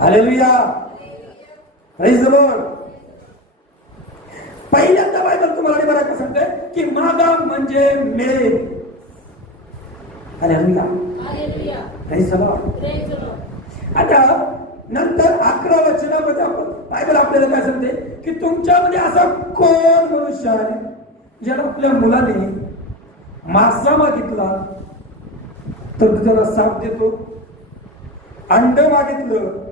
Hallelujah, praise the Lord. पहिल्यांदा Bible तुम्हाला बरं का सांगते की मागा म्हणजे मिळेल. Hallelujah, praise the Lord. आता नंतर 11 वचनामध्ये आपण बायबल आपल्याला काय सांगते की तुमच्यामध्ये असा कोण मनुष्य आहे ज्याला आपल्या मुलाने मासा मागितला तर तो त्याला साप देतो, अंड मागितलं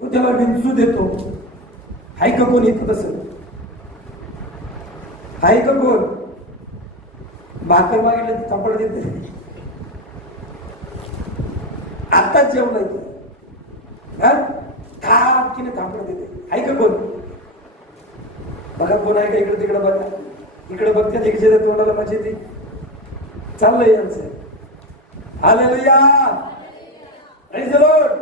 तो त्याला विंचू देतो. हाय का कोण येत तसं? हाय का कोण? भाकर मागितलं तर थापड देते. आताच जेवण थापकीने थापड देते. हाय का कोण? बघा कोण आहे का? इकडे तिकडे बघा, इकडे बघते एकच्या तोंडाला मजा येते. चाललंय यांचं. Hallelujah, praise the Lord.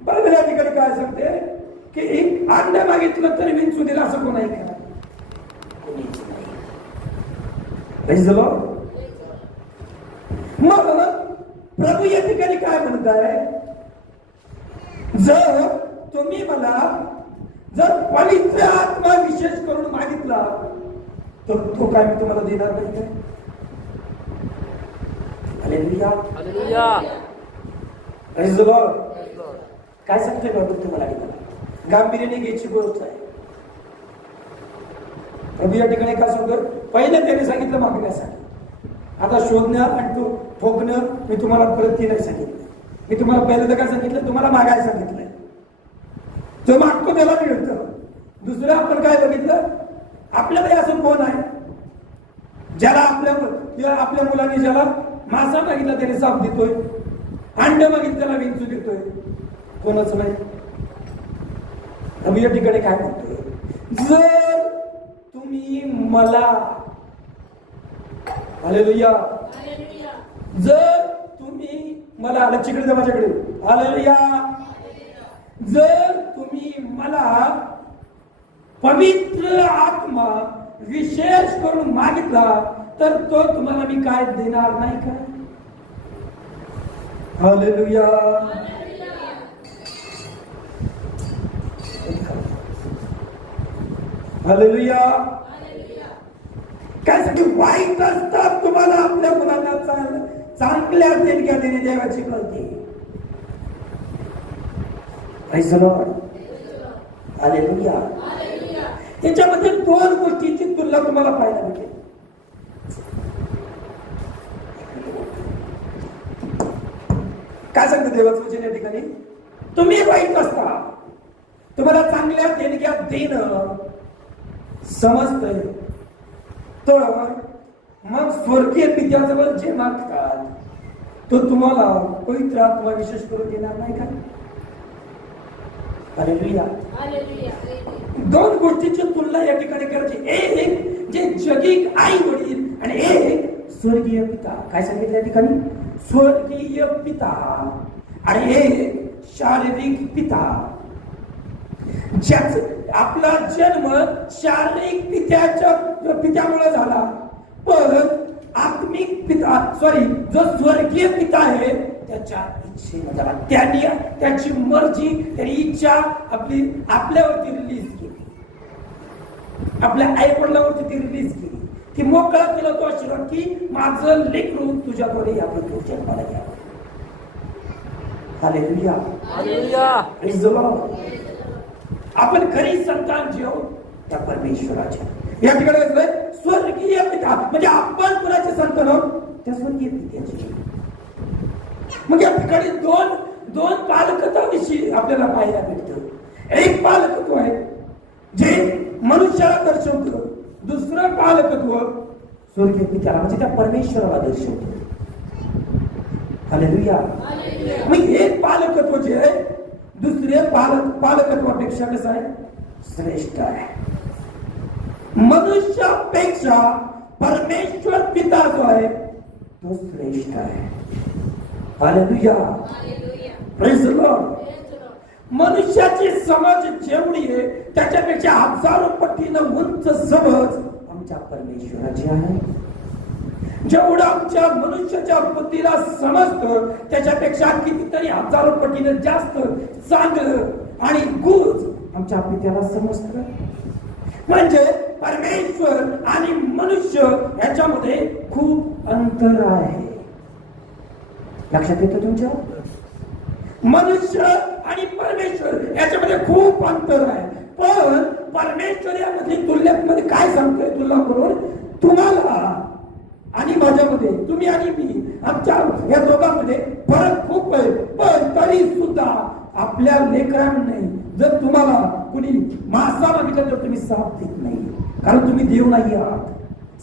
Bible या ठिकाणी काय सांगते की एक अंड मागितलं तरी विंचू दिला असं कोण आहे का? कोणीच नाही. Praise the Lord. मग प्रभू या ठिकाणी काय म्हणताय, जर तुम्ही मला जर पवित्र आत्मा विशेष करून मागितला तर तो काय मी तुम्हाला देणार नाही काय? Hallelujah, hallelujah, praise the Lord. काय सांगते बाबा तुम्हाला? गांभीर्याने घ्यायची गोष्ट आहे. प्रभू या ठिकाणी काय सांगतो, पहिले त्याने सांगितलं मागण्यासाठी. आता शोधणं आणि तो ठोकणं मी तुम्हाला परत ती नाही सांगितलं. मी तुम्हाला पहिल्यांदा काय सांगितलं, तुम्हाला मागायला सांगितलंय. जो मागतो त्याला मिळतं. दुसरं आपण काय बघितलं, आपल्याकडे असं कोण आहे ज्याला आपल्या मुलांनी ज्याला मासा मागितला त्याने साप देतोय, अंड मागितलं त्याला विंचू देतोय? कोणच नाही. आम्ही या ठिकाणी काय म्हणतोय, जर तुम्ही मला, हालेलुया, जर तुम्ही मला, लक्षकडे द्या माझ्याकडे, हालेलुया, जर तुम्ही मला पवित्र आत्मा विशेष करून मागितला तर तो तुम्हाला मी काय देणार नाही का? Hallelujah, hallelujah. काय सांगते, वाईट असतात तुम्हाला आपल्या मुलांना चांगल्या देणग्या देणे देवाची कळते. Praise the Lord, hallelujah. त्याच्यामध्ये 2 गोष्टींची तुलना तुम्हाला पाहायला मिळते. काय सांगते देवाचं वचन या ठिकाणी, तुम्ही वाईट असता, तुम्हाला चांगल्या देणग्या देणं समजतंय, तर मग स्वर्गीय पित्याजवळ जे मागतात तो तुम्हाला पवित्र आत्मा विशेष करून देणार नाही का? हालेलुया. 2 गोष्टीची तुलना या ठिकाणी करायची. एक जे जगिक आई वडील आणि एक स्वर्गीय पिता. काय सांगितलं या ठिकाणी? स्वर्गीय पिता आणि एक शारीरिक पिता. ज्याच आपला जन्म शारीरिक पित्यामुळे झाला, पण आत्मिक पिता जो स्वर्गीय पिता आहे त्याच्या इच्छेने झाला. त्यांनी त्याची मर्जी, त्याची इच्छा आपल्यावरती रिलीज केली, आपल्या आई वडिलांवरती ती रिलीज केली, की मोकळा केला तो आशीर्वाद की माझं लेकरू तुझ्याद्वारे यावं, तू जन्माला यावं. Hallelujah, hallelujah, praise the Lord. आपण खरी संतान जे आहोत त्या परमेश्वराच्या. या ठिकाणी स्वर्गीय पिता म्हणजे आपण कुणाचे संतान आहोत? त्या स्वर्गीय पित्याचे. मग या ठिकाणी दोन पालकत्वाविषयी आपल्याला पाहायला मिळतं. एक पालकत्व आहे जे मनुष्याला दर्शवतं, दुसरं पालकत्व स्वर्गीय पित्याला म्हणजे त्या परमेश्वराला दर्शवतं. हालेलुया. मग एक पालकत्व जे आहे दुसरे पालकत्वापेक्षा कसं आहे? श्रेष्ठ आहे. मनुष्यापेक्षा परमेश्वर पिता जो आहे तो श्रेष्ठ आहे. Hallelujah, praise the Lord. मनुष्याची समज जेवढी आहे त्याच्यापेक्षा हजारो पटीनं उंच समज आमच्या परमेश्वराची आहे. जेवढं आमच्या मनुष्याच्या बुद्धीला समजतं त्याच्यापेक्षा कितीतरी हजारो पटीने जास्त चांगलं आणि गुज आमच्या पित्याला समजतं. म्हणजे परमेश्वर आणि मनुष्य याच्यामध्ये खूप अंतर आहे. लक्षात येतं तुमच्या? मनुष्य आणि परमेश्वर याच्यामध्ये खूप अंतर आहे. पण परमेश्वर यामधली तुलनेमध्ये काय सांगतोय? तुलना करून तुम्हाला आणि माझ्यामध्ये, तुम्ही आणि मी, आमच्या या दोघांमध्ये फरक खूप आहे. पण तरी सुद्धा आपल्या लेकरांनी जर तुम्हाला कुणी मासा मागितला तर तुम्ही साप देत नाही, कारण तुम्ही देव नाही आहात.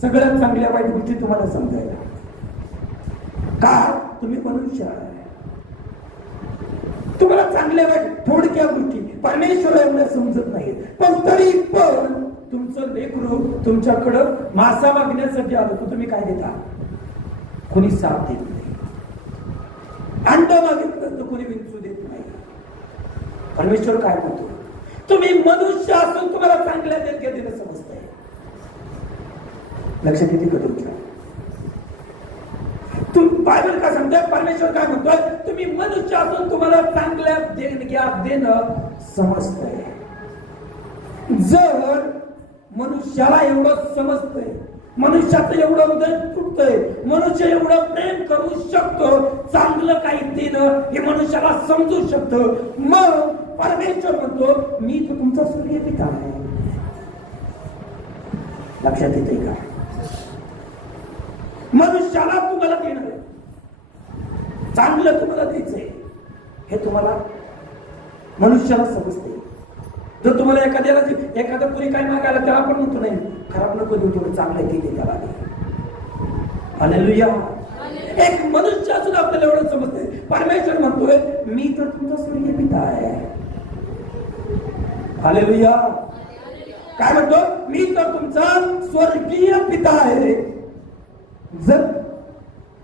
सगळ्यात चांगल्या वाईट गोष्टी तुम्हाला समजायला, का तुम्ही मनुष्य आहे. तुम्हाला चांगल्या वाईट थोडक्या गोष्टी परमेश्वर एवढ्या समजत नाहीत. पण तरी पण तुमचं लेकरू तुमच्याकडं मासा मागण्यासाठी आलं तर तुम्ही काय देता? कोणी साप देत नाही. अंड मागितलं तर कोणी विंचू देत नाही. परमेश्वर काय म्हणतो? तुम्ही मनुष्य असून तुम्हाला चांगल्या देणग्या देणं समजतंय. लक्षात येते का तुमच्या? बायबल काय सांगतोय? परमेश्वर काय म्हणतोय? तुम्ही मनुष्य असून तुम्हाला चांगल्या देणग्या देणं समजतंय. जर मनुष्याला एवढं समजतंय, मनुष्याचं एवढं हृदय तुटतंय, मनुष्य एवढं प्रेम करू शकतो, चांगलं काही देणं हे मनुष्याला समजू शकतं, मग परमेश्वर म्हणतो मी तो तुमचा सूर्य पिता आहे. लक्षात येते का? मनुष्याला तुम्हाला देणं आहे, चांगलं तुम्हाला द्यायचंय हे तुम्हाला मनुष्याला समजते. जर तुम्हाला एखाद्या पुरी काय मागायला त्याला पण म्हणतो नाही खराब नको देऊ, थोडं चांगलं ते त्याला दे. हालेलुया. एक मनुष्य असून आपल्याला एवढं समजतंय. परमेश्वर म्हणतोय मी तर तुमचा सूर्य पिता आहे. हालेलुया. काय म्हणतो? मी तर तुमचा स्वर्गीय पिता आहे. जर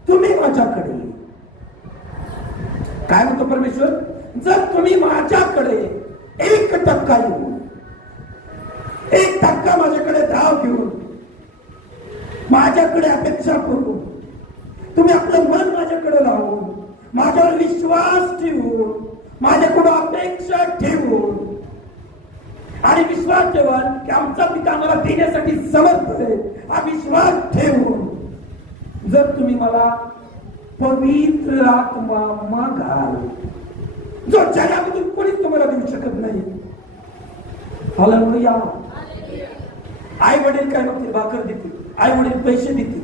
तुम्ही माझ्याकडे, काय म्हणतो परमेश्वर? जर तुम्ही माझ्याकडे 1% येऊन 1% माझ्याकडे धाव घेऊन माझ्याकडे अपेक्षा करून तुम्ही आपलं मन माझ्याकडे लावून माझ्यावर विश्वास ठेवून माझ्याकडे अपेक्षा ठेवून आणि विश्वास ठेवा की आमचा पिता आम्हाला देण्यासाठी समर्थ आहे, हा विश्वास ठेवून जर तुम्ही मला पवित्र आत्मा मागाल जो जगामधून कोणीच तुम्हाला देऊ शकत नाही. हालेलुया. आई वडील काय म्हणतील? भाकर देतील, आई वडील पैसे देतील.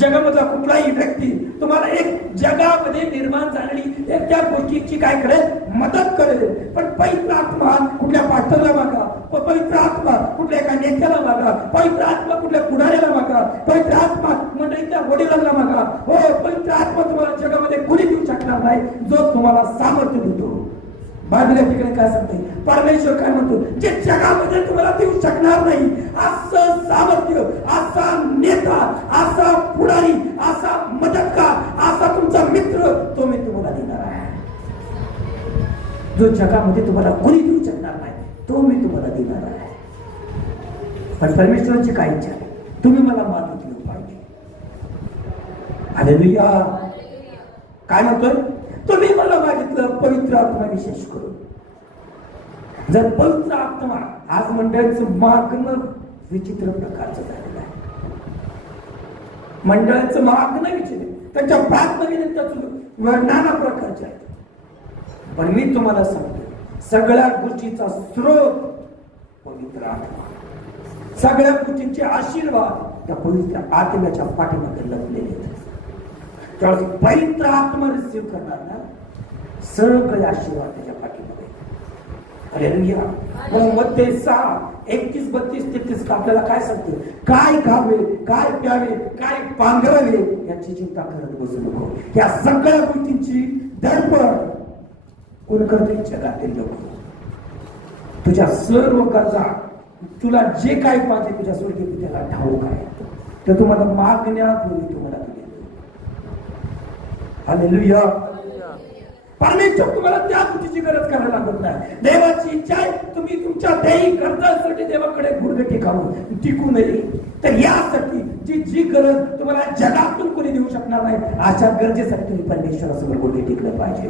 जगामधला कुठलाही व्यक्ती तुम्हाला एक जगामध्ये निर्माण झालेली त्या गोष्टीची काय करेल? मदत करेल. पण पवित्र आत्मा कुठल्या पास्टरला मागा, पवित्र आत्मा कुठल्या एका नेत्याला मागा, पवित्र आत्मा कुठल्या पुढाऱ्याला मागा, पवित्र आत्मा मंडळीच्या वडिलांना मागा. हो, पवित्र आत्मा तुम्हाला जगामध्ये कोणी देऊ शकणार नाही जो तुम्हाला सामर्थ्य देतो. बायबल या ठिकाणी काय सांगते? परमेश्वर काय म्हणतो? जे जगामध्ये तुम्हाला देऊ शकणार नाही असं सामर्थ्य, असा नेता, असा पुढारी, असा मदतकार, असा तुमचा मित्र तो मी तुम्हाला देणार आहे. जो जगामध्ये तुम्हाला कोणी देऊ शकणार नाही तो मी तुम्हाला देणार आहे. पण परमेश्वराची काय इच्छा आहे? तुम्ही मला मागितलं पाहिजे. हालेलुया. काय म्हणतोय? तुम्ही मला मागितलं पवित्र आत्मा विशेष करून. जर पवित्र आत्मा, आज मंडळाचं मागणं विचित्र प्रकारचं झालेलं आहे. मंडळाचं मागणं विचित्र, त्यांच्या प्रार्थना विनंत्या नाना प्रकारच्या आहेत. पण मी तुम्हाला सांगतो सगळ्या गोष्टीचा स्रोत पवित्र आत्मा. सगळ्या गोष्टींचे आशीर्वाद त्या पवित्र आत्म्याच्या पाठीमागे लपलेले आहेत. त्यावेळेस पवित्र आत्मा रिसीव्ह करणार ना सगळे आशीर्वाद त्याच्या पाठीमध्ये. हालेलुया. म्हणून मत्ते 6:31-32-33 आपल्याला काय सांगते? काय खावे, काय प्यावे, काय पांघरावे याची चिंता करत बसू नको. या सगळ्या गोष्टींची धडपड कोण करते? जगातील लोक. तुझ्या सर्व गरजा, तुला जे काय पाहिजे तुझ्या स्वर्गीय पित्याला ठाऊक आहे. तर तुम्हाला मागण्यापूर्वी तुम्हाला हालेलुया. परमेश्वर तुम्हाला त्या गोष्टीची गरज करायला लागत थांबत नाही. देवाची इच्छा आहे तुम्ही तुमच्या दैहिक गरजांसाठी देवाकडे गुडघे टेकावून टिकू नये. तर यासाठी जी गरज तुम्हाला जगातून कोणी देऊ शकणार नाही, अशा गरजेसाठी तुम्ही परमेश्वरासमोर गुडघे टेकलं पाहिजे.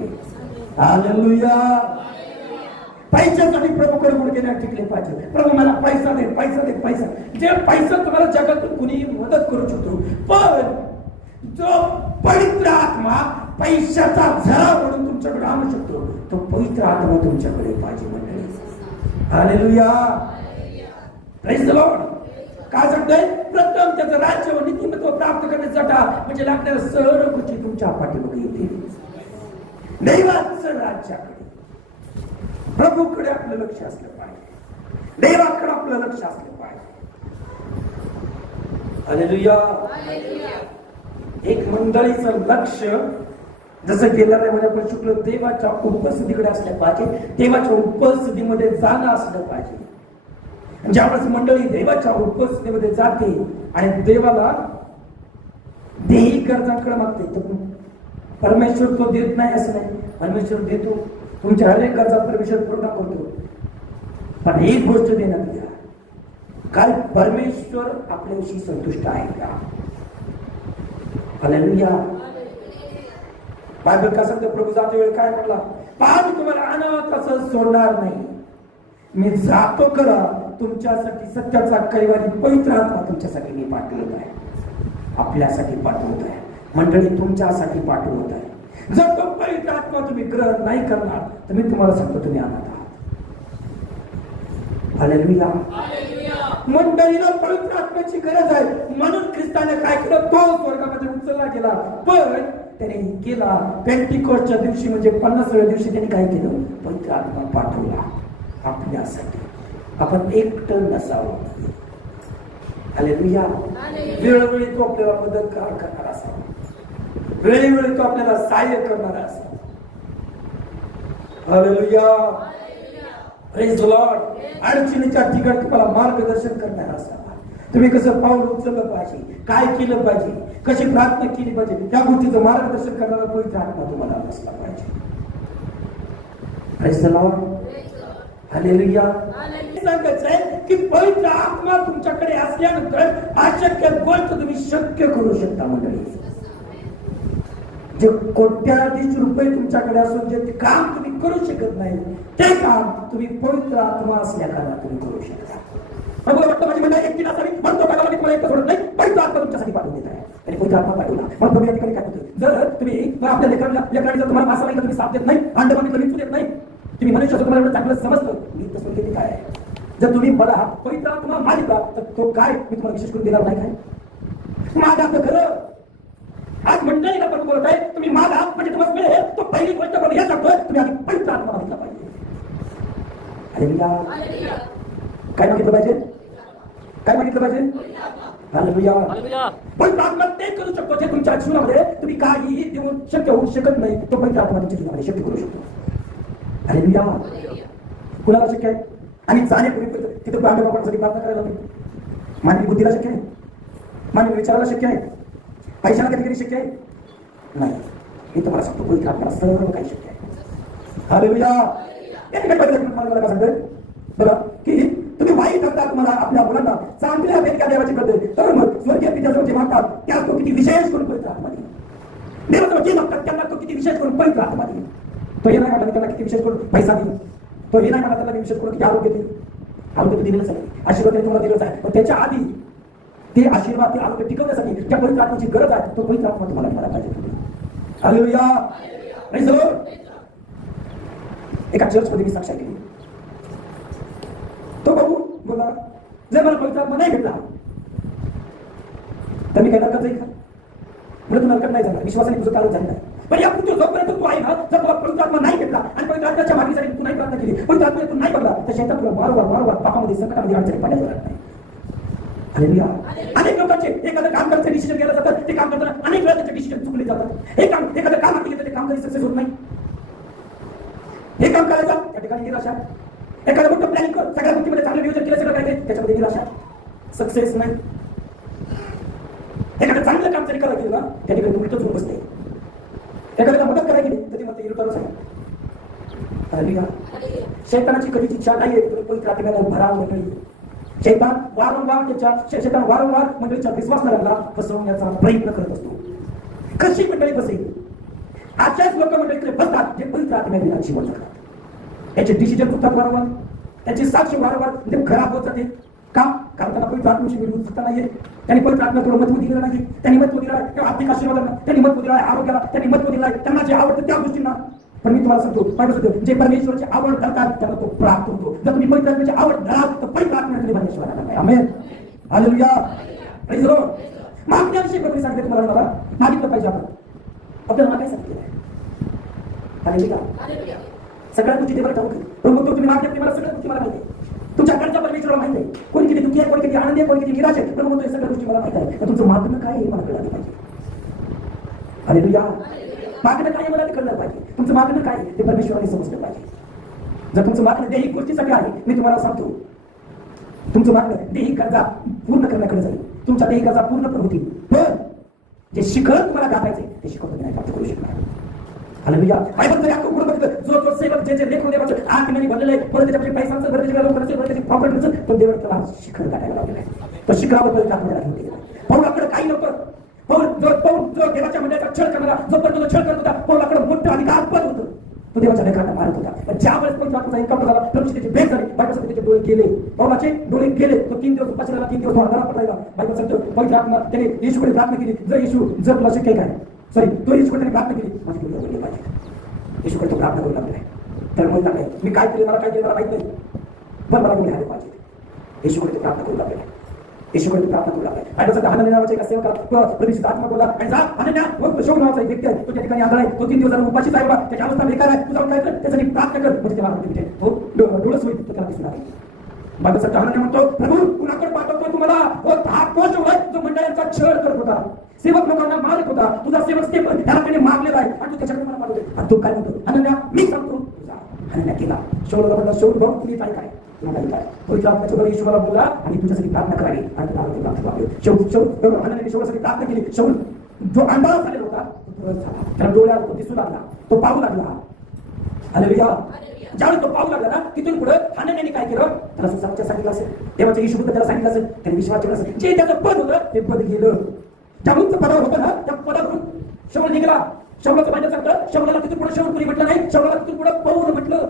हालेलुया. पैशासाठी प्रभूकडे गुडघे नाही टिकले पाहिजे. प्रभू मला पैसा दे, पैसा दे, पैसा. जे पैसा तुम्हाला जगातून कुणी मदत करू शकतो, पण जो पवित्र आत्मा पैशाचा झरा म्हणून तुमच्याकडे आणू शकतो, तो पवित्र आत्मा तुमच्याकडे पाहिजे मंडळी. हालेलुया. Praise the Lord. काय सांगतोय? प्रथम त्याचं राज्य व नीतिमत्व प्राप्त करण्याचा म्हणजे लागणाऱ्या सर्व गोष्टी तुमच्या पाठीमागे येतील. देवाचं राज्याकडे, प्रभूकडे आपलं लक्ष असलं पाहिजे. देवाकडे आपलं लक्ष असलं पाहिजे. हालेलुया. एक मंडळीचं लक्ष जसं गेल्याने म्हणजे आपण शिकलो, देवाच्या उपस्थितीकडे असलं पाहिजे. देवाच्या उपस्थितीमध्ये जाणं असलं पाहिजे. ज्यावेळेस मंडळी देवाच्या उपस्थितीमध्ये जाते आणि देवाला देही गरजांकडे मागते, तर परमेश्वर तो देत नाही असं नाही. परमेश्वर देतो. तुमच्या हर एक गरजा परमेश्वर पूर्ण करतो. पण एक गोष्ट देण्यात घ्या, काय परमेश्वर आपल्याशी संतुष्ट आहे का? हालेलुया. बायबल का सांगतो? प्रभू जाते वेळ काय म्हटला? पहा मी तुम्हाला अनाथाचं सोडणार नाही. मी जातो करा तुमच्यासाठी सत्याचा कैवारी पवित्र आत्मा तुमच्यासाठी मी पाठवत आहे. आपल्यासाठी पाठवत आहे मंडळी, तुमच्यासाठी पाठवत आहे. जर तो पवित्र आत्मा तुम्ही ग्रहण नाही करणार तर मी तुम्हाला सांगतो तुम्ही अनाथ आहात. हालेलुया. मंडळीला पवित्र आत्म्याची गरज आहे. म्हणून ख्रिस्ताने काय केलं? तो स्वर्गामध्ये उचलला गेला. पण त्याने केला पेंटिकोस्टच्या दिवशी म्हणजे 50व्या दिवशी त्यांनी काय केलं? पवित्र आत्मा पाठवला आपल्यासाठी. आपण एकटं नसावं. हालेलुया. वेळोवेळी तो आपल्याला मदत करणार असावा. वेळोवेळी तो आपल्याला सहाय्य करणारा असावा. हालेलुया. Praise the Lord. अडचणीच्या ठिकाणी तुम्हाला मार्गदर्शन करणारा असावा. तुम्ही कसं पाऊल उचललं पाहिजे, काय केलं पाहिजे, कशी प्रार्थना केली पाहिजे, त्या गोष्टीचं मार्गदर्शन करणारा पवित्र आत्मा तुम्हाला असला पाहिजे. Praise the Lord. हालेलुया. सांगायचं आहे की पवित्र आत्मा तुमच्याकडे असल्यानंतर अशक्य गोष्ट तुम्ही शक्य करू शकता मंडळी. जे कोट्याधीश रुपये तुमच्याकडे असून जे काम तुम्ही करू शकत नाही, ते काम तुम्ही पवित्र आत्मा असल्या कारणात तुम्ही करू शकता. प्रभूला वाटतं माझी मंडळी एकटी नसावी म्हणतो का मला तुम्हाला एकटं सोडत नाही. पवित्र आत्मा तुमच्यासाठी पाठवून देत आहे. आणि पवित्र आत्मा पाठवला. मग तुम्ही या ठिकाणी काय होतं? जर तुम्ही आपल्या लेकरांनी जर तुम्हाला मासा तुम्ही साथ देत नाही, अंड मागितलं विचू देत नाही, तुम्ही मनुष्य तुम्हाला एवढं चांगलं समजतं, मी तसं किती काय आहे. जर तुम्ही मला पवित्र आत्मा मागितला तर तो काय मी तुम्हाला विशेष करून देणार नाही काय? माझा तर खरं आज मंडळीला पण बोलत आहे तुम्ही मागा म्हणजे तुम्हाला मिळेल. तो पहिली गोष्ट बरोबर हे सांगतोय तुम्ही आधी पवित्र आत्मा मागितला पाहिजे. हालेलुया. काय मागितलं पाहिजे? काय मागितलं पाहिजे? हालेलुया. पवित्र आत्मा ते करू शकतो जे तुमच्या जीवनामध्ये तुम्ही काहीही देऊन शक्य होऊ शकत नाही. तो पवित्र आत्मा तुमच्या जीवनामध्ये शक्य करू शकतो. हालेलुया. कुणाला शक्य आहे? आणि जाण्यापूर्वी तिथं बांधवासाठी प्रार्थना करायला लागते. मानवी बुद्धीला शक्य आहे? मानवी विचाराला शक्य आहे? पैशाला कधी कधी शक्य आहे? नाही. मी तुम्हाला सांगतो पवित्र आत्म्याला सर्व काही शक्य आहे. हालेलुया. मला सांगतोय बघा की तुम्ही वाईट करता, तुम्हाला आपल्या मुलांना चांगल्या भेट देवाची करते, तर मग स्वर्गीय पित्याजवळ जे मागतात त्याला तो किती विशेष करून पवित्र आत्मा देईल. देवाजवळ जे मागतात त्यांना तो किती विशेष करून पवित्र आत्मा देईल. तो हे नाही म्हणतात त्यांना किती विशेष करून पैसा देईल. तो हे नाही म्हणतात त्यांना विशेष करून किती आरोग्य देईल. आरोग्य तर दिलेलंच आहे. आशीर्वाद तुम्हाला दिलंच आहे. पण त्याच्या आधी ते आशीर्वाद ते आरोग्य टिकवण्यासाठी त्या पवित्र आत्म्याची गरज आहे. तो पवित्र आत्मा तुम्हाला मिळाला पाहिजे. हालेलुया. Praise the Lord. एका चर्चमध्ये मी साक्षात केली. तो भाऊ बोला जर मला पवित्र आत्मा नाही भेटला तर मी काय नरकात जाईल का? म्हणजे तू नरकात नाही जाणार. विश्वासाने तुझं कारण झालं नाही. पण या पुढे जोपर्यंत तू आहे ना, जर तुला पवित्र आत्मा नाही भेटला आणि पवित्र आत्म्याच्या मागणीसाठी तू नाही प्रार्थना केली, पवित्र आत्मा तू नाही बघला, तर शैतान तुला वारंवार पापामध्ये संकटामध्ये अडचणी पाण्यात जाणार नाही. हालेलुया. अनेक लोकांचे एखादं काम करायचं डिसिजन केलं जातं, ते काम करताना अनेक वेळा त्याचे डिसिजन चुकले जातात. हे काम एखादं काम हाती घेतलं ते काम कधी सक्सेस होत नाही. हे काम करायचं त्या ठिकाणी निराशा. एखादं मोठं प्लॅनिंग कर, सगळ्या गोष्टीमध्ये चांगलं नियोजन केलं सगळं काय त्याच्यामध्ये निराशा, सक्सेस नाही. एखादं चांगलं काम जरी करायला गेलं ना त्या ठिकाणी उलटच होऊन बसते. एखाद्याला मदत करायला गेली तर ती म्हणते इरटाच आहे. हालेलुया. शैतानाची कधीची इच्छा नाहीये पवित्र आत्म्याने भराव मंडळी. शैतान वारंवार मंडळीचा विश्वासणाऱ्यांना फसवण्याचा प्रयत्न करत असतो. कशी मंडळी फसेल? अशाच लोक मंडळीकडे फसतात जे पवित्र आत्म्याने जीवन जगतात. त्याचे डिसिजन चुकतात वारंवार, त्याची साक्ष वारंवार म्हणजे खराब होत जाते. का? कारण त्यांना पवित्र आत्म्याशी मिळवून सुद्धा नाहीये. त्यांनी पवित्र आत्म्याकडे महत्व दिलेलं नाही. त्यांनी महत्व दिलं आहे किंवा आर्थिक आशीर्वादांना, त्यांनी महत्व दिलं आहे आरोग्याला, त्यांनी महत्व दिलं आहे त्यांना जे आवडतं त्या गोष्टींना. पण मी तुम्हाला सांगतो जे परमेश्वराची आवड करतात त्यांना तो प्राप्त होतो. जर तुम्ही पवित्र आत्म्याची आवड धराल तर पवित्र आत्म्याने परमेश्वराला काय. आमेन. हालेलुया. Praise the lord. मागण्याविषयी प्रभूने सांगितले तुम्हाला मला मागितलं पाहिजे. आपल्याला काय सांगितलं? हालेलुया. सगळ्या गोष्टी देवाला ठाऊक आहे. प्रभू तुम्ही मागण्यात मला सगळ्या गोष्टी मला माहिती आहे. तुमच्याकडच्या परमेश्वराला माहिती आहे. कोणी किती दुःखी आहे, कोणी किती आनंदी आहे, कोणी किती निराश आहे. प्रभू म्हणतो सगळ्या गोष्टी मला माहिती आहे. तुमचं मागणं काय आहे मला कळलं पाहिजे. हालेलुया. मागणं काय मला ते कळलं पाहिजे. तुमचं मागणं काय ते परमेश्वराने समजलं पाहिजे. जर तुमचं मागणं दैहिक गोष्टीसाठी आहे, मी तुम्हाला सांगतो तुमचं मागणं दैहिक गरजा पूर्ण करण्याकडे जाईल. तुमच्या दैहिक गरजा पूर्ण पण होतील. पण जे शिखर तुम्हाला गाठायचे ते शिखर तुम्ही नाही प्राप्त करू शकणार. हालेलुया. बायबल तरी आपण पुढे बघितलं जो सेवक जे लेखून देवाचं आत्म्याने भरलेलं आहे, परत त्याच्याकडे पैशांचं, परत त्याच्याकडे लोकांचं, परत त्याची प्रॉपर्टीचं, पण देव त्याला शिखर गाठायला लावलेलं आहे. तो शिखरावर परत आत्म्याला घेऊन गेला. पौलाकडे काही नव्हतं. पौल जो देवाच्या मंडळाचा छळ करणारा, जो पण तो छळ करत होता, पौलाकडे मोठं अधिकार पद होतं. तो देवाच्या लेकरांना मारत होता. पण ज्यावेळेस पवित्र आत्म्याचा एन्काउंटर झाला, प्रभूची त्याची भेट झाली, बायबल सांगते त्याचे डोळे गेले. पौलाचे डोळे गेले. तो 3 दिवस उपाशी राहिला, 3 दिवस आजारात पडला. बायबल सांगतो पवित्र आत्मा त्याने येशूकडे प्रार्थना केली, जर तुला शक्य काय, तो येशूकडे त्याने प्रार्थना केली, माझी डोळे उघडले पाहिजे. येशूकडे तो प्रार्थना करू लागला. तर म्हणला नाही मी काय केलं, मला काय केलं मला माहित नाही, पण मला डोळे आले पाहिजे. येशूकडे तो प्रार्थना करू लागला. येशूकडे प्रार्थना करू लागला. आणि तसं हनन्या नावाचा एका सेवकाला प्रभूची आत्मा बोलला आणि जा हनन्या, शौल नावाचा एक व्यक्ती आहे, तो त्या ठिकाणी आला आहे, तो 3 दिवस उपाशीच आहे बाबा, त्याची अवस्था बेकार आहे, तू जाऊन काय कर, त्यासाठी प्रार्थना कर, म्हणजे त्याला भेटेल. तो डोळस होईल, तो त्याला दिसू लागेल. बाबा सध्या हनन्या म्हणतो प्रभू कुणाकडे पाठवतो तुम्हाला? हा तो शौल आहे जो मंडळांचा छळ करत होता, सेवक लोकांना मारत होता. तुझा सेवक स्टेफन त्याला त्याने मारलेला आहे आणि तू त्याच्याकडे मला पाठवते. आणि तो काय म्हणतो? हनन्या मी सांगतो तुझा. हनन्या केला. शौलला म्हणला शौल भाऊ तुम्ही काय काय पवित्र आत्म्याच्या वर येशूला बोलला आणि तुझ्यासाठी प्रार्थना करावी आणि तुला आरोग्य प्राप्त व्हावे. हनन्याने शौलासाठी प्रार्थना केली. शौल जो अंधारा झालेला होता तो झाला, त्याला डोळ्याला तो दिसू लागला, तो पाहू लागला. हालेलुया. ज्यावेळी तो पाहू लागला ना, तिथून पुढे हनन्याने काय केलं? त्याला सुसमाचार सांगितलं असेल, देवाच्या येशूबद्दल त्याला सांगितलं असेल, त्याने विश्वास ठेवला असेल. जे त्याचं पद होतं ते पद गेलं. ज्या उंच पदावर होतं ना त्या पदावरून शौल निघाला. शौलाचं माहिती सांगतं, शौलाला तिथून पुढे शौल कोणी म्हटलं नाही, शौलाला तिथून पुढे पौल म्हटलं.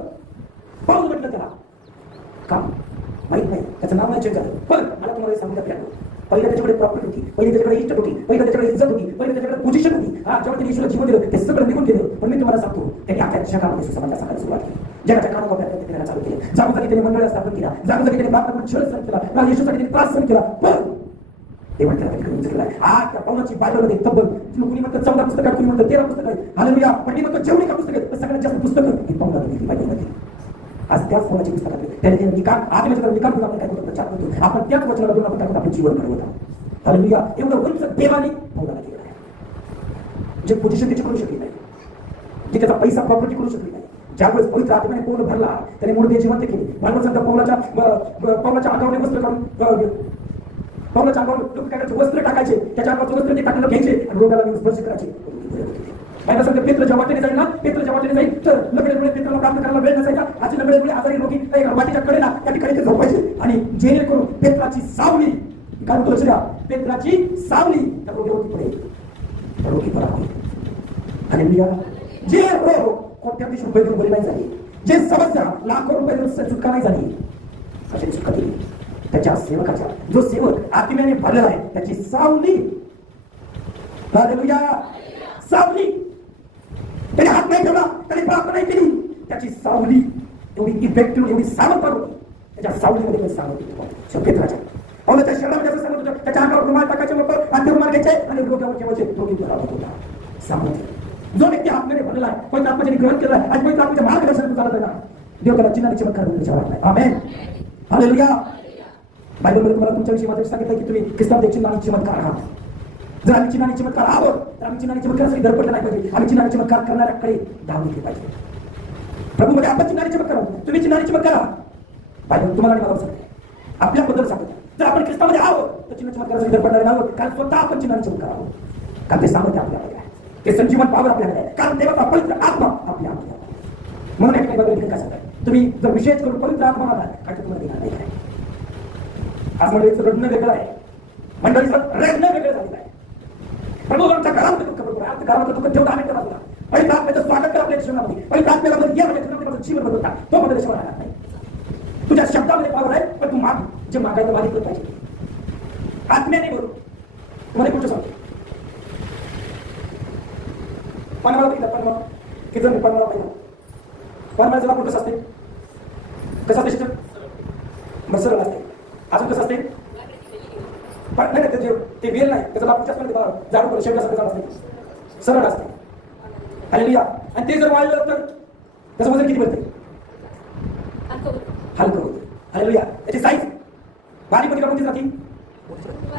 पौल म्हटलं त्याला. का माहित नाही, त्याचं नाव नाही चेंज झालं. पण मला तुम्हाला सांगितलं आपल्याला पहिलं त्याच्याकडे प्रॉपर्टी होती, पहिली त्याच्याकडे इज्जत होती, पहिलं त्याच्याकडे इज्जत होती, पहिलं त्याच्याकडे पोझिशन होती. जेव्हा त्याने ईश्वराला जीवन दिलं ते सगळं निघून गेलं. पण मी तुम्हाला सांगतो त्यांनी आता जगामध्ये सुसमाचार सांगायला सुरुवात केली. जगाच्या कानाकोपऱ्यात करायला चालू केलं. जागोजागी त्याने मंडळ स्थापन केला, जागोजागी त्याने बातम्या छळ सहन केला, येशूसाठी त्याने त्रास सहन केला. पण देवा त्याला करून जिंकला. त्या पौलाची बायबलमध्ये तब्बल कुणी म्हणतं 14 पुस्तक आहेत, कुणी म्हणतं 13 पुस्तक आहेत. हालेलुया. पण मी म्हणतो जेवढी का पुस्तक आहेत सगळ्यात जास्त पुस्तकं ही पौलामध्ये बायबलमध्ये. आज त्याच पौलाची पुस्तकात त्याने निकाल आत्म्याचा निकाल करून आपण काय करतो? प्रचार करतो. आपण त्याच वचनाला धरून आपण काय करतो? आपलं जीवन घडवत आहोत. हालेलुया. एवढं उंच देवाने पौलाला केलं आहे, जे पोझिशन त्याची करू शकली नाही, जे त्याचा पैसा प्रॉपर्टी करू शकली नाही. ज्यावेळेस पवित्र आत्म्याने पौल भरला त्याने मूर्ती जिवंत केली. बायबल सांगतं पौलाच्या अंगावर वस्त्र काढून पौलाच्या अंगावर लोक काय करायचे? वस्त्र टाकायचे, त्याच्या अंगावर वस्त्र ते टाकलं घ्यायचे आणि रोगाला स्पर्श करायचे. बायबल सांगतं पेत्र जेव्हा वाटेने जाईल ना, पेत्र जेव्हा वाटेने जाईल तर लगडेमुळे पेत्राला प्राप्त करायला वेळ नसायचा. आज लगडेमुळे आजारी रोगी वाटेच्या कडेला त्या ठिकाणी ते झोपायचे आणि जेणेकरून पेत्राची सावली काय म्हणतो लक्ष द्या, पेत्राची सावली त्या रोगीवरती पडेल, रोगी बरा होईल. हालेलुया. जे रोग कोट्याधीश ₹1 देऊन बरी नाही झाली, जे समस्या लाखो रुपये देऊन सुटका नाही झाली, अशी सुटका दिली त्याच्या सेवकाच्या. जो सेवक आत्म्याने भरलेला आहे त्याची सावली. हालेलुया. सावली. त्याने हात नाही ठेवला, त्याने प्रार्थना नाही केली, त्याची सावली एवढी इफेक्टिव्ह, एवढी सावधपण होती. त्याच्या सावलीमध्ये सावध पेत्राच्या पौलाच्या शहरामध्ये असं सांगत होतं, त्याच्या अंगावर रुमाल टाकायचे लोक आणि ते रुमाल घ्यायचे आणि डोक्यावर ठेवायचे. रोगी बरा होत होता. सावध. जो व्यक्ती आत्म्याने भरलेला आहे, पवित्र आत्म्याने ग्रहण केलं आहे आणि पवित्र आत्म्याच्या मार्गदर्शनातून चालत आहे ना, देव त्याला चिन्हाने चमत्कार करून विचारत आहे. आमेन. हालेलुया. बायबलमध्ये तुम्हाला तुमच्याविषयी मात्र सांगितलं की तुम्ही ख्रिस्तामध्ये चिन्हाने चमत्कार आहात. जर आम्ही चिन्हाने चमत्कार आहोत तर आम्ही चिन्हाने चमत्कारासाठी धडपडलं नाही पाहिजे. आम्ही चिन्हाने चमत्कार करणाऱ्याकडे धाव घेतली पाहिजे. प्रभूमध्ये आपण चिन्हाने चमत्कार आहोत, तुम्ही चिन्हाने चमत्कार आहात. बायबल तुम्हाला आणि मला सांगते, आपल्याबद्दल सांगते. जर आपण ख्रिस्तामध्ये आहोत तर चिन्ह चमत्कारासाठी धडपडणारे आहोत, कारण स्वतः आपण चिन्हाने चमत्कार आहोत. कारण ते सामर्थ्य आपल्याकडे आहे, ते संजीवन पावर आपल्याकडे आहे, कारण देवाचा पवित्र आत्मा आपल्याकडे आहे. म्हणून या ठिकाणी बघा काय सांगताय, तुम्ही जर विशेष करून पवित्र आत्मा आला काय तर तुम्हाला देणार नाही काय. आज मंडळीचं रडणं वेगळं आहे, मंडळीचं रडणं वेगळं झालेलं आहे. प्रभू आमच्या घरामध्ये दुःख भरपूर आहे, आमच्या घरामध्ये दुःख ठेवता आम्ही बाजूला. पवित्र आत्म्याचं स्वागत करा आपल्या जीवनामध्ये, पवित्र आत्म्याला मध्ये माझ्या जीवनामध्ये जीवन बदलता तो बदल शिवाय राहणार नाही. तुझ्या शब्दामध्ये पावर आहे, पण तू माग, जे मागायचं मागितलं पाहिजे आत्म्याने बोलू. तुम्हाला कुठं सांगतो पनमाळा बघितला, पनमाळा किती जण पनमाळा पाहिजे. पनमाळाचं लाकूड कसं असते, कसं असते मग सरळ असते. अजून कसं असते नाही त्याचे ते वेल नाही, त्याचा लाकूड जास्त झाडू करून शेवटासारखं असते, सरळ असते. हालेलुया. आणि ते जर वाढलं तर त्याचं वजन किती भरते, हलकं होतं. हालेलुया. त्याची साईज बारीक होती का कोणती जाती,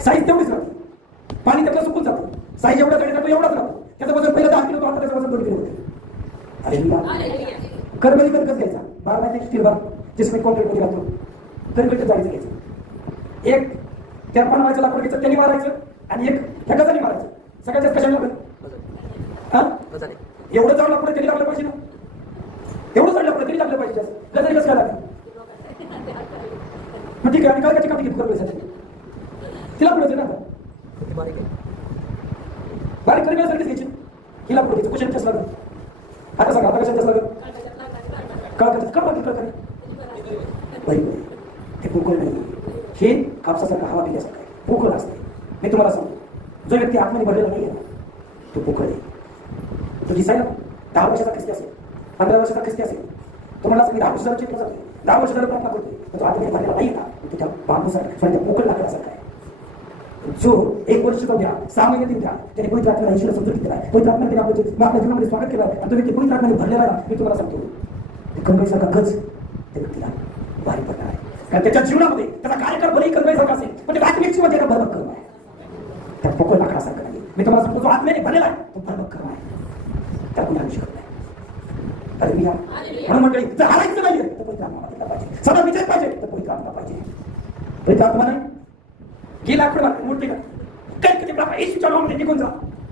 साईज तेवढीच राहते. पाणी त्यातलं सुकून जातं, साईज एवढा जातो एवढाच राहतो. त्याचं वजन पहिलं 10 किलो होतं, आता त्याचं वजन 2 किलो होते. हालेलुया. कर्मणी कसं घ्यायचा, 12 बाय स्टील बार जिसमें कॉन्क्रीट मध्ये घालतो कर्मणी जाळीचं घ्यायचं. एक त्या पनमाळाचं लाकूड घ्यायचं, त्यांनी मारायचं, आणि एक ह्या गजाने मारायचं. सगळ्यात कशाला लागलं, हा एवढं जाऊन लाकूड त्यांनी लागलं पाहिजे ना, एवढं जाऊन लाकूड त्यांनी लागलं पाहिजे. गजाने कसं काय लागलं, मग ठीक आहे. आणि काय काठी काठी घेतो कर्मणीसाठी तिला पुढे ना बारीक कर्मणीसारखीच घ्यायची, हिला पुढे घ्यायचं. कशाने लागलं आता सांगा, आता कशाने लागलं कळकर हे पोकळ नाही, हे कापसासारखं हवा पिल्यासारखं आहे, पोकळ असते. मी तुम्हाला सांगतो, जो व्यक्ती आत्माने भरलेला नाही आहे तो पोकळ आहे. तो दिसायला 10 वर्षाचा ख्रिस्ती असेल, 15 वर्षाचा ख्रिस्ती असेल, तो मला सांगितलं 10 वर्षाचा चेक जातो, 10 वर्षाचा प्रार्थना करतोय, पण तो आत्माने भरलेला नाही का, तो त्या बांबूसारखा त्या पोकळ लाकडासारखा आहे. जो 1 वर्ष जाऊ द्या, 6 महिने देऊ द्या, त्याने पवित्र आत्म्याला ईश्वर समजून दिला आहे, पवित्र आत्म्याने आपल्या जीवनामध्ये स्वागत केलं आणि तो व्यक्ती पवित्र आत्म्याने भरलेला आहे. मी तुम्हाला सांगतो कणकईसारखा गज त्या व्यक्तीला भारी पडणार आहे, कारण त्याच्या जीवनामध्ये त्याचा कार्यक्रम भलेही कणकईसारखा असेल, पण ते आत्मिक जीवन त्याला भरभक कर्म आहे. त्या पोकळ लाकडासारखं नाही. मी तुम्हाला सांगतो, जो आत्म्याने भरलेला आहे तो भरभक कर्म आहे, त्या कुणाला शकत नाही. हालेलुया. म्हणून मंडळी, जर हारायचं नाहीये तर पवित्र आत्मा मागितला पाहिजे, सदा विजय पाहिजे तर पवित्र आत्मा पाहिजे. पवित्र आत्मा नाही ही लाकूड मूर्ती का काही कधी बाबा येशूच्या नावामध्ये निघून जा,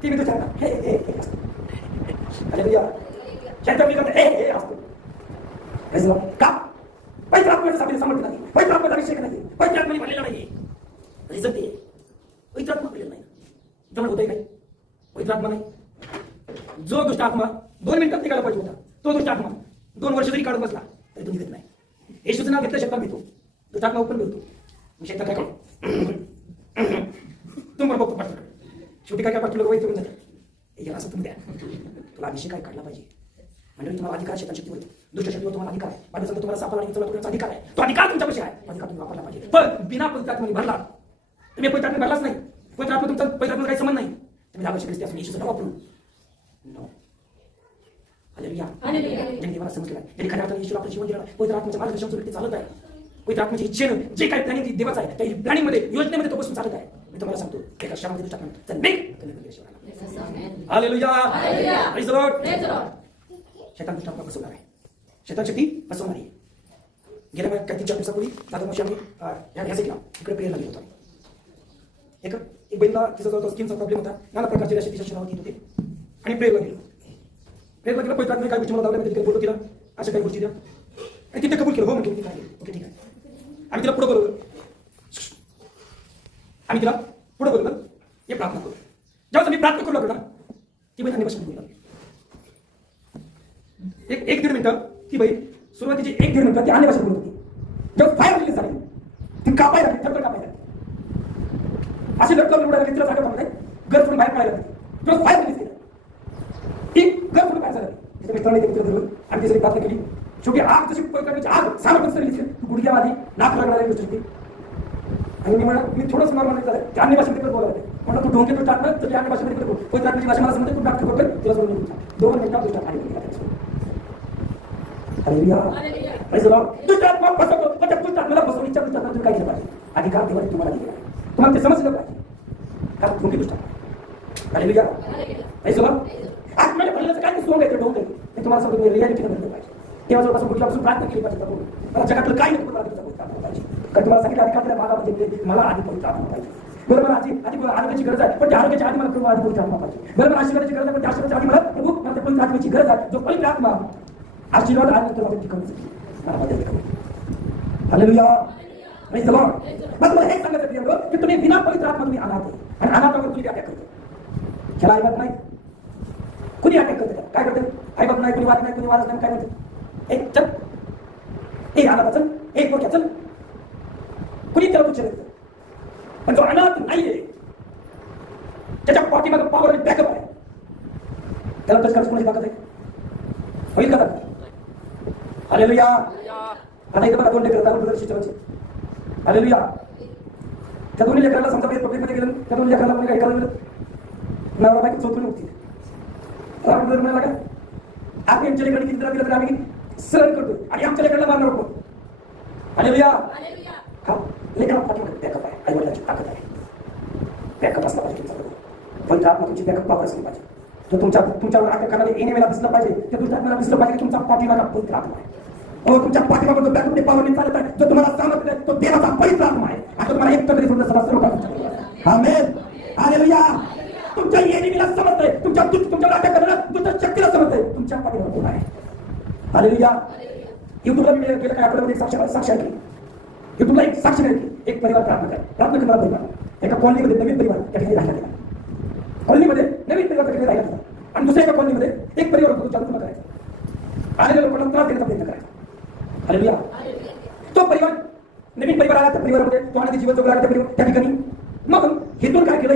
ती मी तुझ्या हे हे हे असतो. हालेलुया. शांत मी हे हे असतो का पवित्र आत्म्याचं सामने समर्थ नाही, पवित्र आत्म्याचा अभिषेक नाही, पवित्र आत्म्याने भरलेला नाही, रिझल्ट ते पवित्र आत्मा भरलेला नाही. त्यामुळे होतंय काय, पवित्र आत्मा नाही. जो दुष्ट आत्मा 2 मिनिटात निघाला पाहिजे होता, तो दुष्ट आत्मा 2 वर्ष जरी काढत बसला तरी तो निघत नाही. येशूचं नाव घेतलं शैतान घेतो, दुष्ट आत्मा ओपन करतो. मी शैतान काय करतो तुम्हाला बघतो पाठवलं, शेवटी काय पाठवलं लोक वैतून जाते. याला असं तुम्ही द्या, तुला अभिषेक काय काढला पाहिजे. म्हणजे तुम्हाला अधिकार शैतान शक्तीवर, दुष्ट शक्तीवर तुम्हाला अधिकार आहे. माझ्या समोर तुम्हाला सापडला तुमचा अधिकार आहे, तो अधिकार तुमच्यापाशी आहे, अधिकार तुम्ही वापरला पाहिजे. पण बिना पवित्र आत्म्याने भरला, तुम्ही पवित्र आत्म्याने भरलाच नाही, पवित्र आत्मा तुमचा पवित्र आत्म्याचा काही संबंध नाही, तुम्ही जागा शिकले असून येशूचं नाव वापरून नो. हालेलुया. ज्यांनी देवाला समजलं त्यांनी खऱ्या अर्थाने येशूला आपलं जीवन दिलं, पवित्र आत्म्याच्या मार्गदर्शनातून व्यक्ती चालत आहे. पवित्र आत्म्याच्या इच्छेनं जे काही प्लॅनिंग देवाचं आहे त्या प्लॅनिंगमध्ये योजनेमध्ये तो बसून चालत आहे. मी तुम्हाला सांगतो एका क्षणामध्ये दुष्ट आत्मा हालेलुया. Praise the Lord. शैतान दुष्ट आत्मा फसवणार आहे, शैतान शक्ती फसवणार आहे. गेल्या महिन्यात काही 3-4 दिवसापूर्वी दादा मावशी आम्ही ह्या साईडला इकडे प्रेयरला गेलो होतो. एक बहिणीला तिचा जो स्किनचा प्रॉब्लेम होता, नाना प्रकारचे असे तिच्या शरीरावर येत होते आणि प्रेयरला गेलो. प्रेयरला गेलो, पवित्र आत्म्याने काही गोष्टी मला दावल्या, मी तिथे बोलतो तिला अशा काही गोष्टी द्या आणि तिथे कबूल केलं. हो म्हणजे ओके ठीक आहे. आम्ही तिला पुढे बोलवलं, हे प्रार्थना करू. जेव्हा मी प्रार्थना करू लागलो ना, ती बाई अन्यभाषेत बोलू लागली. 1-1.5 मिनिटं ती बाई सुरुवातीची 1-1.5 मिनिटं ती अन्यभाषेत बोलत होती. जेव्हा फायर रिलीज झाली ती कापायला लागली, थरथर कापायला लागली, अशी लटकन उडायला लागली. तिला जागा थांबत नाही, घर सोडून बाहेर पडायला लागली. जेव्हा फायर रिलीज केलं ती घर सोडून बाहेर झाली. त्याच्या मित्राने मित्र धरलं आणि तिची प्रार्थना केली. शेवटी आग जशी करण्याची आग सामर्थ्य रिलीज केली. तू गुडघ्या आधी नाक लागणार गोष्ट होती. आणि मी थोडंसं नॉर्मल झालं, त्या अन्य भाषेमध्ये बोलायला म्हटलं तू ढोंगे टाकणार तर अन्य भाषेमध्ये बोल, कोणत्या आत्म्याची भाषा मला समजते, तू डॉक्टर करतोय तिला सोडून निघून 2 मिनिटात दुष्ट खाली गेला. हालेलुया. Praise the Lord. दुष्ट आत्मा फसवतो, पण त्या दुष्ट आत्म्याला फसवणीच्या दुष्ट आत्म्याला तुम्ही काय केलं पाहिजे, अधिकार देवाने तुम्हाला दिलेला आहे, तुम्हाला ते समजलं पाहिजे. कारण ढोंगे दुष्ट आत्मा. हालेलुया. Praise the Lord. आत्म्याला भरलेलं काय सोंग आहे, ढोंगे हे तुम्हाला समजून रियालिटीने भरलं पाहिजे. देवाजवळपासून गुडघ्यापासून प्रार्थना केली पाहिजे. प्रभू मला जगातलं काही नको, मला तुझा पवित्र आत्मा पाहिजे. कारण तुम्हाला सांगितलं अधिकार दिला भागामध्ये मला आधी पवित्र आत्मा पाहिजे. बरोबर, आधी आरोग्याची गरज आहे, पण त्या आरोग्याच्या आधी मला प्रभू आधी पवित्र आत्मा पाहिजे. बरोबर, आशीर्वादाची गरज आहे, पण त्या आशीर्वादाच्या आधी मला प्रभू मला पवित्र आत्म्याची गरज आहे. जो पवित्र आत्मा आशीर्वाद आल्यानंतर आपण ठिकाणी हालेलुया, प्रेज द लॉर्ड. मग मला हे सांगायचं प्रिय की तुम्ही बिना पवित्र आत्मा तुम्ही अनाथ आहे आणि अनाथावर तुम्ही अटॅक करतो. ह्याला ऐकत नाही, कुणी अटॅक करते काय करते? ऐकत नाही, कुणी वाद नाही, कुणी वारस नाही, काय म्हणते? एक चल, एक अनाथ चल, एक मोठ्या चल, कुणी त्याला तुच्छ देतं. पण जो अनाथ नाहीये, त्याच्या पाठीमागे पॉवर आणि बॅकअप आहे, त्याला टच करायची कोणाची ताकद आहे? होईल का? हालेलुया. आता इथं बघा दोन लेकरं शिष्टाचे. हालेलुया. त्या दोन्ही लेकराला समजा पब्लिकमध्ये गेलं, त्या दोन्ही लेकराला कोणी काही करायला नवरा बायको चौथून उठतील. म्हणाला का आम्ही आमच्या लेकरांनी किती त्रास दिला तर आम्ही सहन करतो आणि आमच्या लेकरांना मारणार नको. हालेलुया. हा लेकराला पाठीमागे बॅकअप आहे, आईवडिलांची ताकद आहे. बॅकअप असला पाहिजे तुमच्याबरोबर. पवित्र आत्मा तुमची बॅकअप पॉवर असली पाहिजे. तो तुमच्यावर अटॅक करणारे एनिमीला दिसलं पाहिजे, त्या दुष्टात्म्याला दिसलं पाहिजे की तुमचा पाठीमागा पवित्र आत्मा आहे. तुमच्या पाठीमागून जो बॅकअप पॉवरने चालत आहे, जो तुम्हाला सांगत आहे, तो देवाचा पवित्र आत्मा आहे. आता तुम्हाला एक तरी सुद्धा सर्व आमेन. हालेलुया. तुमच्या एनिमीला समजतंय, तुमच्यावर अटॅक करणाऱ्या दुष्ट शक्तीला समजतंय तुमच्या पाठीमागे कोण आहे. हालेलुया. युट्यूबला मी गेल्या काही आठवड्यामध्ये साक्ष ऐकली. युट्यूबला एक साक्ष ऐकली. एक परिवार प्रार्थना करणारा परिवार एका कॉलनीमध्ये नवीन परिवार त्या ठिकाणी राहिला गेला. कॉलनीमध्ये नवीन परिवार त्या ठिकाणी राहिला गेला आणि दुसऱ्या एका कॉलनीमध्ये एक परिवार होतो चालू करायचा, आलेल्या लोकांना त्रास देण्याचा प्रयत्न करायचा. हालेलुया. तो परिवार नवीन परिवार आला, त्या परिवारामध्ये तो आणि जीवन जगला त्या ठिकाणी. मग हेतून काय केलं?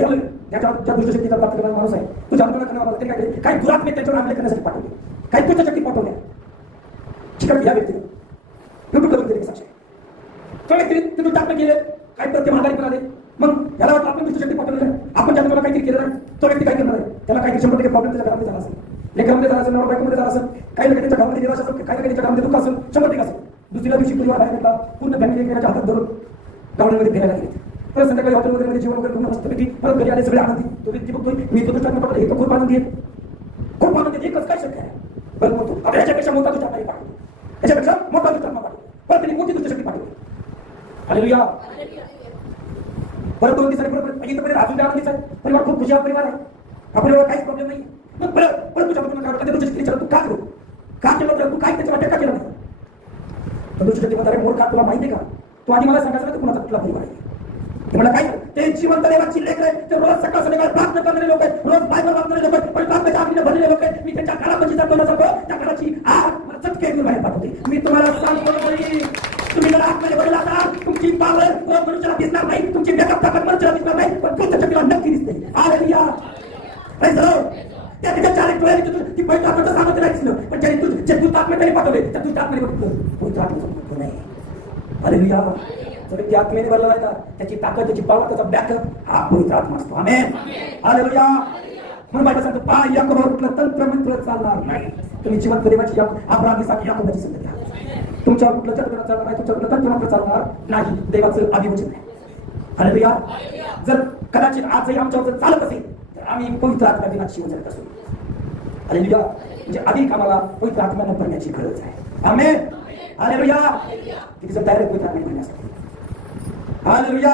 याला ज्या दुष्टशक्तीचा प्राप्त करणारा माणूस आहे, तो जादूटोणा करणारा माणूस, काय केले? काही दुरात्मे त्यांच्यावर हमले करण्यासाठी पाठवले, काही तुमच्या शक्ती पाठवल्या. चिकट या व्यक्तीने युट्यूब करून दिले साक्षी. त्या व्यक्तीने ते दुष्टात्मे केले, काही प्रत्येक महागारी पण आले. मग याला वाटतं आपण दुष्टशक्ती पाठवलेलं आहे, आपण जादूटोणा काहीतरी केलं नाही. तो व्यक्ती काय करणार आहे? त्याला काही 100% प्रॉब्लेम त्याच्या घरामध्ये झाला असेल, लेकरामध्ये झाला असेल, नवरा बायकोमध्ये झाला असेल, काही लोक त्यांच्या घरामध्ये निराश असेल, काही लोक त्यांच्या घरामध्ये दुःख असेल, 100% असेल. दुसऱ्या दिवशी परिवार बाहेर घेतला, पूर्ण फॅमिली एकमेकांच्या हातात धरून गावांमध्ये फिरायला गेले. परत संध्याकाळी हॉटेल वगैरे जेवण वगैरे पूर्ण मस्तपैकी परत घरी आले, सगळे आनंदी. तो व्यक्ती बघतोय मी तो दुष्टात्मा पाठवला, हे तो खूप आनंदी आहे, खूप आनंदी आहे. एकच काय शक्य आहे? बरं म्हणतो आता ह्याच्यापेक्षा मोठा दुष्टात्मा पाठवतो, ह्याच्यापेक्षा मोठा दुष्टात्मा पाठवतो. परत त्यांनी मोठी दुष्टशक्ती पाठवली. हालेलुया. परत 2 दिवसांनी परत इथं अजून आनंदीच आहे, परिवार खूप खुशाल परिवार आहे, आपल्याला काहीच प्रॉब्लेम नाही. मग परत तुझ्या काय दुष्टशक्ती तू का करू? का केलं? तू काय त्याच्या वाटेत का केलं नाही? तर दुष्टशक्ती म्हणतात मोर का तुला माहिती आहे का? तू आधी मला सांगायचं ना कुणाचा कुठला परिवार आहे. मला काय ते जिवंत देवाची लेकर आहे, ते रोज सकाळ संध्याकाळ प्रार्थना करणारे लोक आहेत, रोज बायबल वाचणारे लोक आहेत, पण प्रार्थनेच्या आगीने भरलेले लोक आहेत. मी त्यांच्या घरापाशी जातो ना, त्या घराची आग मला चटके घेऊन बाहेर पाठवते. मी तुम्हाला सांगतो तुम्ही जर आतमध्ये भरला असाल, तुमची पावर मनुष्याला दिसणार नाही, तुमची बॅकअप ताकद मनुष्याला दिसणार नाही, पण तुमच्या शक्तीला नक्की दिसते. हालेलुया. Praise the Lord. त्या तिच्या 4 डोळ्याने ती पवित्र आत्म्याचं सामर्थ्य नाही दिसलं, पण ज्याने जे दुष्ट आत्मे त्याने पाठवले, त्या दुष्ट आत्म्याने पवित्र आत्म्याचं नाही. हालेलुया. जर व्यक्ती आत्मेने भरला नाही, त्याची ताकद, त्याची पावर, त्याचा बॅकअप हा पवित्र आत्मा असतो. आमेन. हालेलुया. म्हणून बायबल सांगतो पा याकोबावर कुठलं तंत्र मंत्र चालणार नाही. तुम्ही जिवंत देवाची अब्राहमीसाठी याकोबाची संगती घ्या. तुमच्यावर कुठलं तंत्र चालणार नाही, तुमच्यावर कुठलं तंत्र मंत्र चालणार नाही. देवाचं अभिवचन आहे. हालेलुया. जर कदाचित आजही आमच्यावर जर चालत असेल तर आम्ही पवित्र आत्मा विना जीवन जगत असतो. हालेलुया. म्हणजे अधिक आम्हाला पवित्र आत्म्यानं भरण्याची गरज आहे. आमेन. हालेलुया. किती जर तयार आहे पवित्र आत्म्याने भरण्यासाठी. हालेलुया.